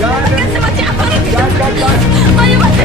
कैसे बचा करो मत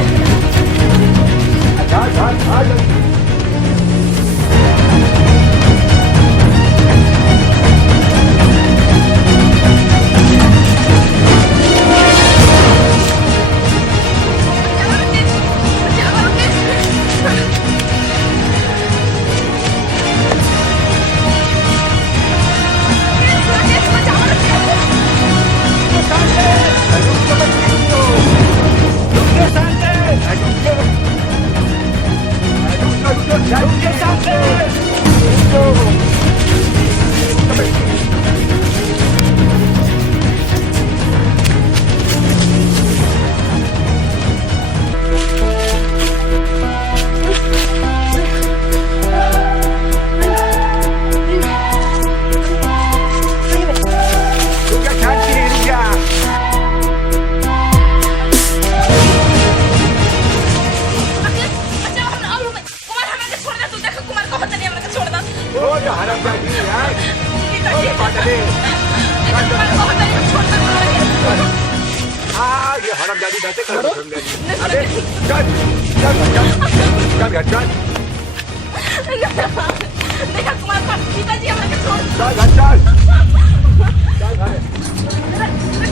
देखा कुमार का पिताजी हमारे छोड़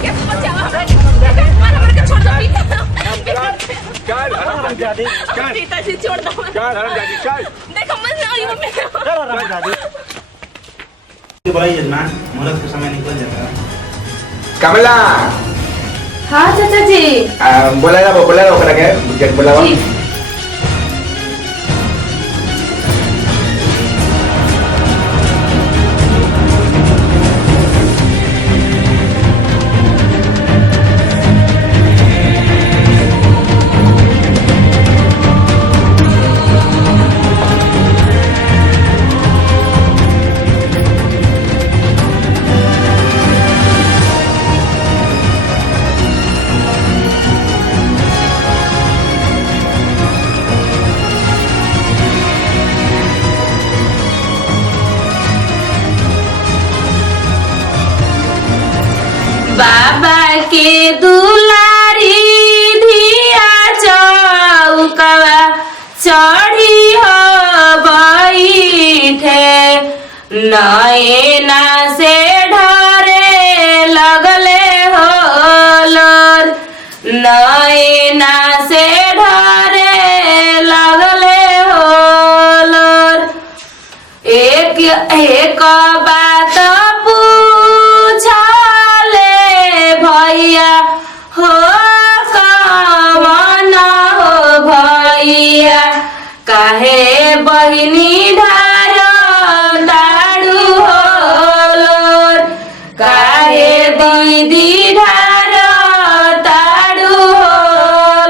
कैसे बचा कुमार हमारे छोड़ दो पिताजी छोड़ दो देखो बड़ा यजमान मुहूर्त का समय निकल जाता है। कमला हाँ चाचा जी बोला ओकरा के गेट बोलावा बाबा के दुलारी धिया चौकवा चढ़ी हो बैठे नैना से ढरे लगले हो लोर नैना से ढरे लगले हो लोर एक एक बात भैया हो कवन हो भैया काहे बहिनी ढार दारू हो लोर काहे दीदी ढार दारू हो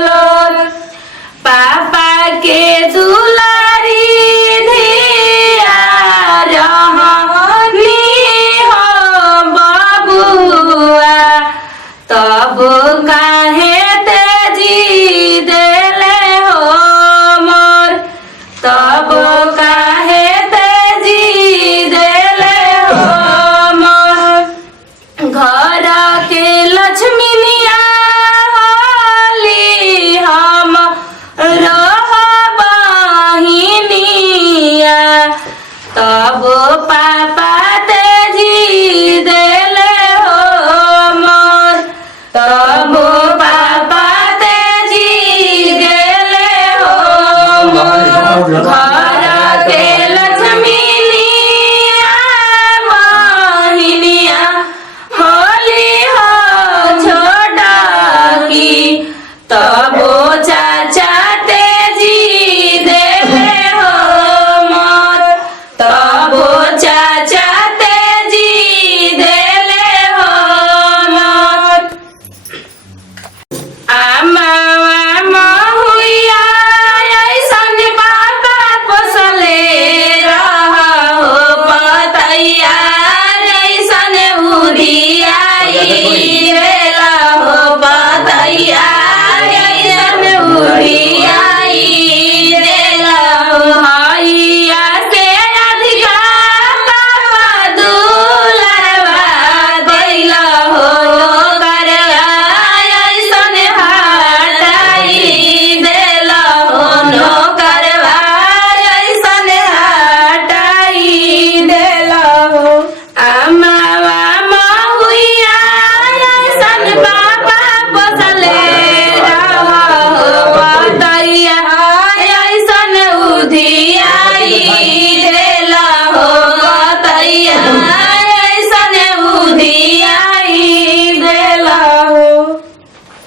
लोर पापा के दुलारी धिया रहनी हो बबुआ तब काहे तेजी देले हो मोर तब काहे तेजी देले हो मोर घर के लक्ष्मीनिया होली हम रह बहिनिया तब पापा तेजी देले हो मोर तब पापा तेजी देले हो मोर घर के लक्ष्मीनिया बहिनिया होली हो छोटा की तब चाचा तेजी देले हो मोर तब चाचा तेजी देले हो मोर आमा हुइया ऐसन बाबा पोसले रहो पतैया ऐसन उधिया रेला हो पतैया ऐसन उधिया रेला हो हैया से अधिका बाबा दुलरवा दैला हो करवा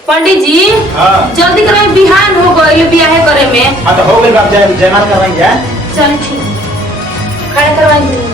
पंडित जी हाँ जल्दी करवाई, बिहान हो गई ब्याह करे में। हाँ तो हो गई बात, जयमाल करवाएंगे। चल ठीक, खड़ा करवाई।